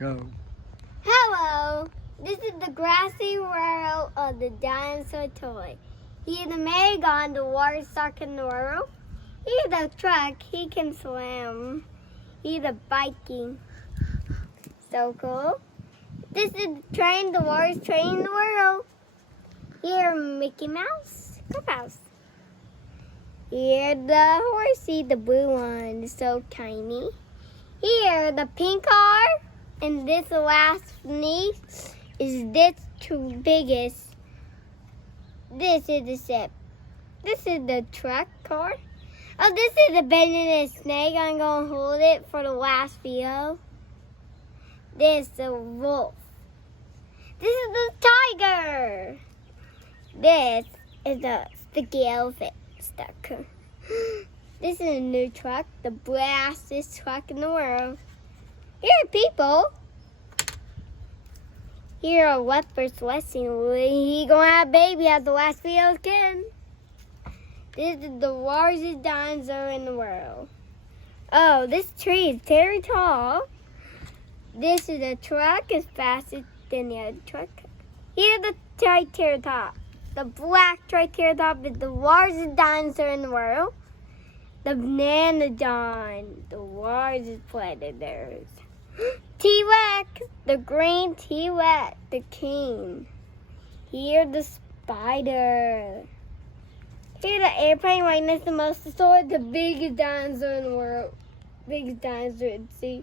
Go. Hello, this is the grassy world of the dinosaur toy. He's the Megan, the water shark in the world. He's the truck, he can swim. He's a Viking. So cool. This is the train, the worst train in the world. Here, Mickey Mouse, Clubhouse. Here, the horsey, the blue one, so tiny. Here, the pink car. And this last sneeze is this two biggest. This is the ship. This is the truck car. Oh, this is the venomous snake. I'm going to hold it for the last video. This is the wolf. This is the tiger. This is the sticky elephant stuck. This is a new truck, the fastest truck in the world. Here are people. Here are leopards resting. He gonna have a baby at the last video again. This is the largest dinosaur in the world. Oh, this tree is very tall. This is a truck is faster than the other truck. Here's the Triceratops. The black Triceratops is the largest dinosaur in the world. The Bananodon, the largest predators. T-Rex, the green T-Rex, the king. Here the spider. Here the airplane right next to the Mosasaurus, the biggest dinosaur in the world. Biggest dinosaur at sea.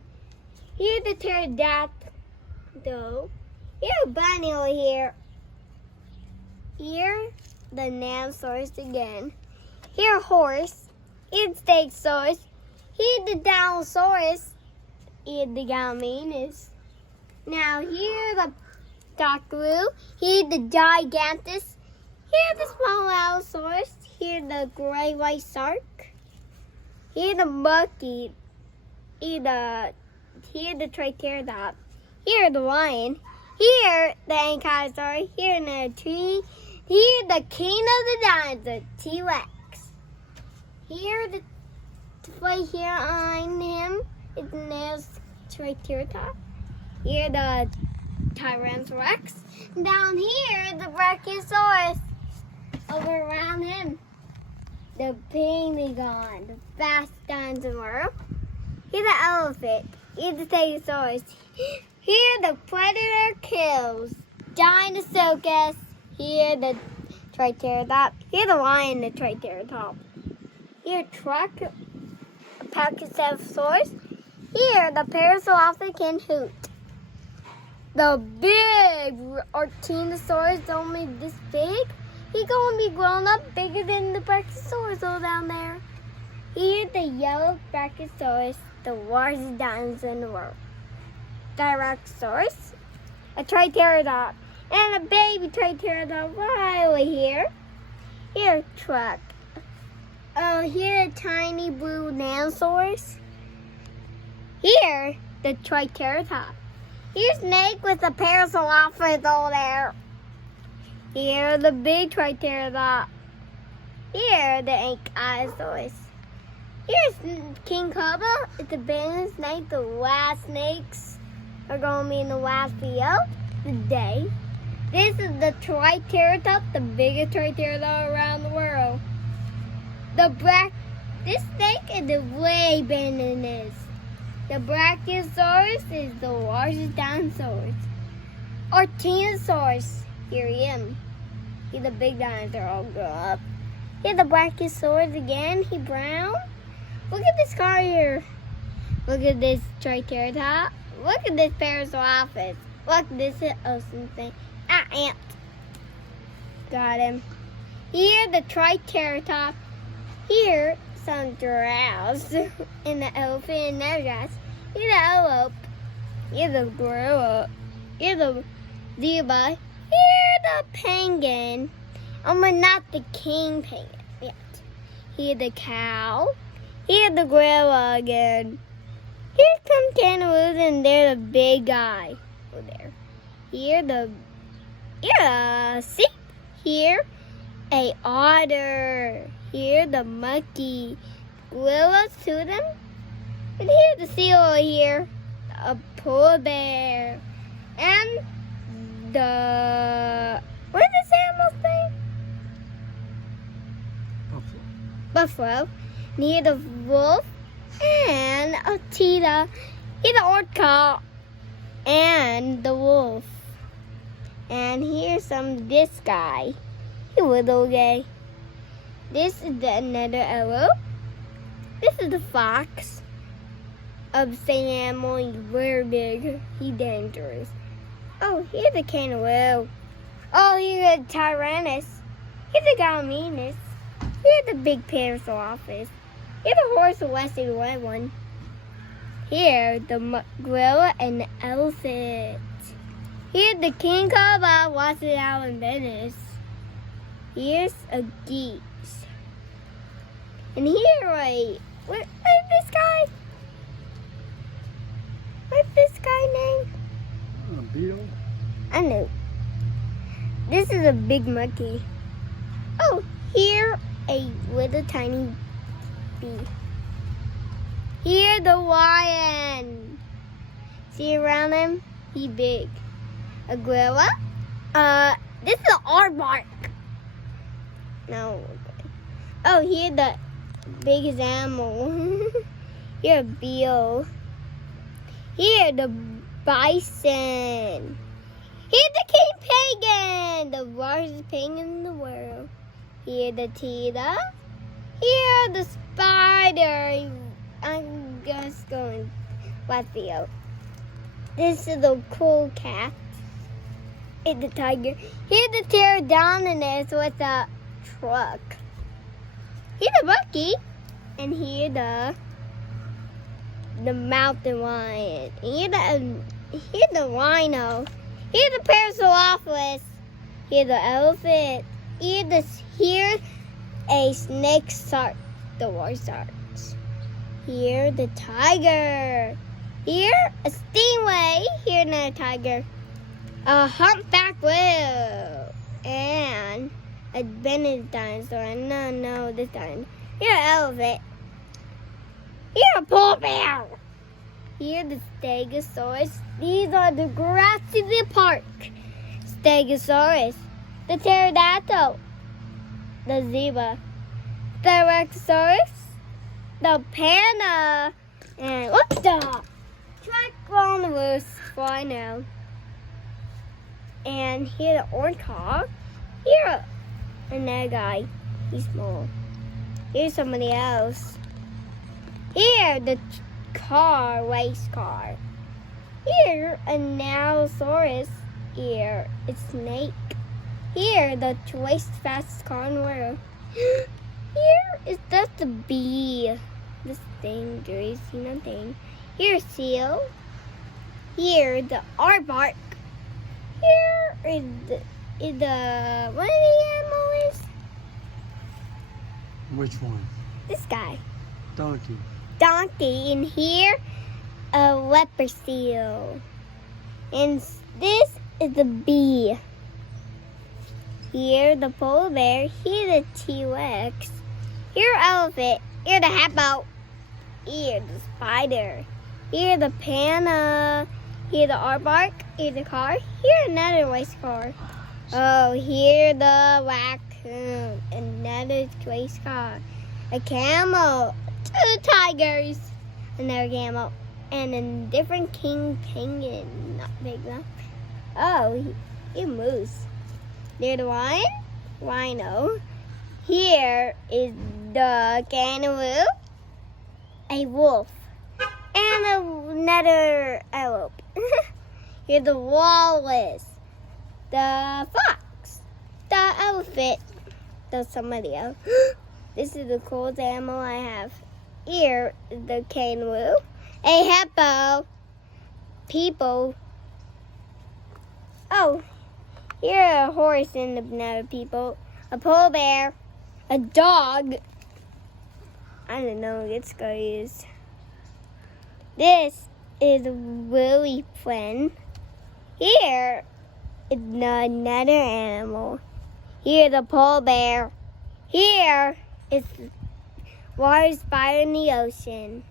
Here the pterodactyl. Here a bunny over here. Here the Dinosaurs again. Here a horse. Here the Stegosaurus. Here the Dinosaurus. Here the Gallimimus. Now here the Dockaroo. Here the Gigantus. Here the small Allosaurus. Here the gray white shark. Here the monkey. Here the Triceratops. Here the lion. Here the Ankylosaurus. Here the tree. Here the king of the dinosaurs, T-Rex. Here the right here on him is the Triceratops. Here the Tyrannosaurus. Down here the Brachiosaurus. Over around him, the Pentagon, the fastest dinosaur in the world. Here the elephant. Here the Stegosaurus. Here the predator kills. Dinosaurus. Here the Triceratops. Here the lion, the Triceratops. Here truck, Pachycephalosaurus. Here the Parasaurolophus hoot. The big Artenosaurus, only this big. He's gonna be grown up bigger than the Brachiosaurus all down there. Here the yellow Brachiosaurus, the largest dinosaur in the world. Tyrannosaurus, a Triceratops. And a baby Triceratops right over here. Here, truck. Oh, here a tiny blue Dinosaurs. Here, the Triceratops. Here's snake with a Parasaurolophus over there. Here, the big Triceratops. Here, the Ankylosaurus. Here's King Cobra. It's a venomous snake. The last snakes are going to be in the last video today. This is the Triceratops, the biggest Triceratops around the world. This snake is way bigger than this. The Brachiosaurus is the largest dinosaur. Artenosaurus, here he is. He's a big dinosaur all grown up. Here's the Brachiosaurus again, he brown. Look at this car here. Look at this Triceratops. Look at this Parasaurolophus. Look at this awesome thing. Ant. Got him. Here the Triceratops. Here some giraffes and the elephant and their grass. Here the antelope. Here the gorilla. Here the zebra. Here the penguin. But not the king penguin yet. Here the cow. Here the gorilla again. Here some kangaroos and they're the big guy over there. Here the sheep. Here a otter. Here the monkey. Gorillas to them. And here's the seal over here. a polar bear. And what is this animal's name? Buffalo. Near the wolf and a cheetah. Here's the orca and the wolf. And here's this guy. He little guy. This is another arrow. This is the fox. Of same animal. He's very big. He's dangerous. Oh, here's the kangaroo. Oh, here's the tyrannus. Here's the gallimimus. Here's the big Parasaurolophus. Here's the horse, the western red one. Here, the gorilla and the elephant. Here's the king cobra, watching out in Venice. Here's a geese. And here, what is this guy? What's this guy name? A beetle? I know. This is a big monkey. Oh, here a little tiny bee. Here the lion. See around him? He big. A gorilla. This is an aardvark. No. Oh, here the biggest animal. Here a beetle. Here the bison. Here's the king penguin, the largest penguin in the world. Here the cheetah. Here the spider. I'm just going with you. This is the cool cat. Here's the tiger. Here's the pterodactyl with a truck. Here's the monkey, and here the mountain lion. Here's the rhino. Here's the Parasaurolophus. Here's the elephant. Here's a snake shark, the war sharks. Here the tiger. Here a stingray. Here another tiger. A humpback whale. And a Bennett's dinosaur. No, this dinosaur. Here an elephant. Here a polar bear. Here the Stegosaurus. These are the Jurassic Park. Stegosaurus. The pterodactyl. The zebra. The Rexaurus. The panda. And what the? Track on the loose fly now. And here the orca. Here another guy. He's small. Here's somebody else. Here the race car. Here a Dinosaurus. Here a snake. Here the twice fastest car in the world. Here is just a bee. This thing, there is nothing. Here a seal. Here the aardvark. Here is the what the animal is? Which one? This guy. Donkey. And here a leopard seal. And this is the bee. Here the polar bear. Here the T-Rex. Here elephant. Here the hippo. Here the spider. Here the panda. Here the aardvark. Here the car. Here another race car. Oh, here the raccoon. Another race car. A camel. 2 tigers. Another camel. And a different king penguin. Not big enough. Oh, he moves. There's the lion. Rhino. Here is the kangaroo. A wolf. And another antelope. Here's the walrus. The fox. The elephant. There's somebody else. This is the coolest animal I have. Here is the kangaroo. A hippo. People. Oh, here a horse and another people. A polar bear. A dog. I don't know what this guy is. This is a woolly friend. Here is another animal. Here the polar bear. Here is water spider in the ocean.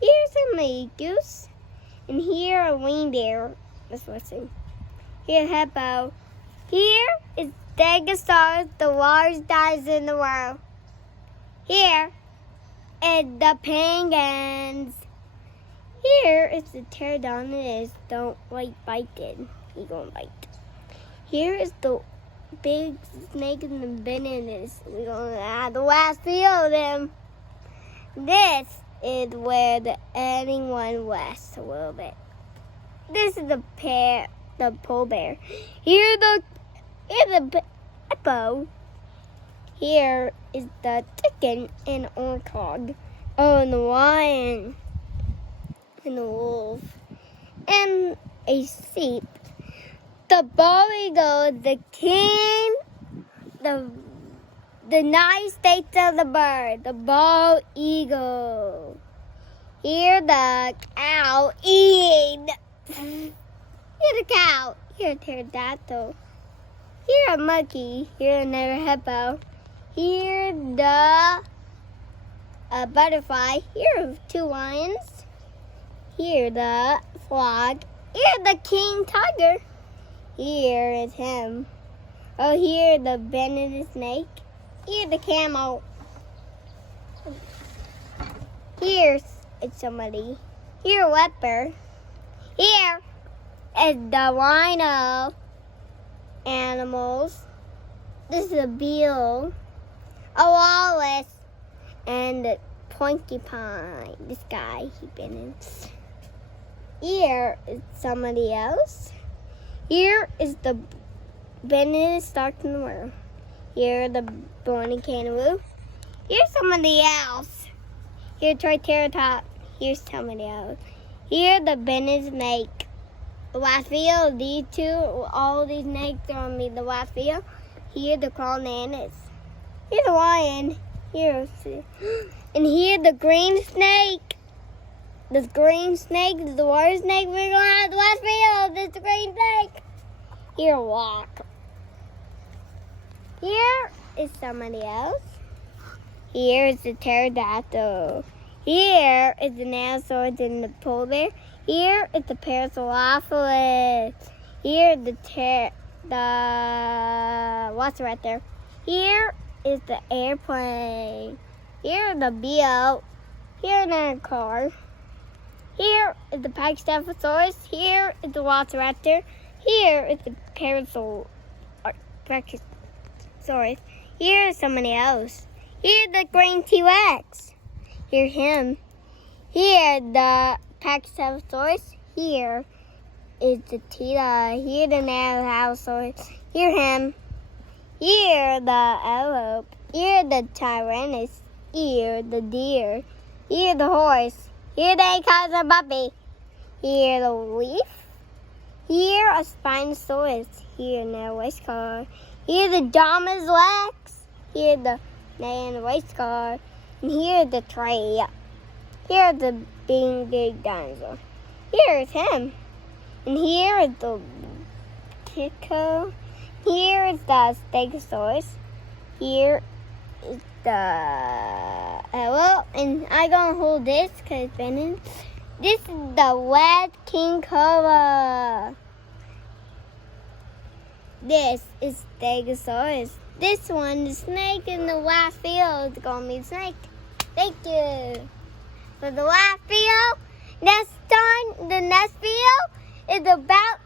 Here's a goose. And here a reindeer is listening. Here hippo. Here is Dinosaurs, the largest dinosaurs in the world. Here is the penguins. Here is the pterodon. Don't like biting. He gonna bite. Here is the big snake and the bananas. We're gonna have the last few of them. This is where the anyone rests a little bit. This is the polar bear. Here's the hippo. Here is the chicken and orchard. Oh, and the lion and the wolf and a sheep. The bald eagle, the king, the United States of the bird, the bald eagle. Here the cow eating. Here the cow. Here a pterodactyl. Here a monkey. Here another hippo. Here the butterfly. Here two lions. Here the frog. Here the king tiger. Here is him. Oh, here the banana snake. Here the camel. Here's somebody. Here a leopard. Here is the rhino animals. This is a beetle, a walrus, and the porcupine. This guy, he been in. Here is somebody else. Here is the banana stalk in the world. Here the bony kangaroo. Here's somebody else. Here's triceratops. Here's somebody else. Here the banana snake. The last video, these two, all these snakes are on me. The last video. Here the bananas. Here's the lion. Here's and here the green snake. This green snake is the water snake. We're gonna have the last video. This is the green snake. Here, walk. Here is somebody else. Here is the pterodactyl. Here is the dinosaurs and the polar bear. Here is the parasaurolophus. Here is the what's right there. Here is the airplane. Here is the boat. Here is another car. Here is the Pachycephalosaurus. Here is the Velociraptor. Here is the Parasaurus. Here is somebody else. Here is the green T-Rex. Here's him. Here the Pachycephalosaurus. Here is the cheetah. Here the Nanosaurus. Here him. Here the antelope. Here the Tyrannus. Here the deer. Here the horse. Here they cause a puppy. Here the leaf. Here a Spinosaurus. Here another race car. Here the Domus Rex. Here the race car. And here the tree. Here the big dinosaur. Here is him. And here is the Kiko. Here is the Stegosaurus. Here is the and I'm gonna hold this because it's been in. This is the red king cobra. This is Stegosaurus. This one, the snake in the last field, is gonna be the snake. Thank you. For the last video, the next video is about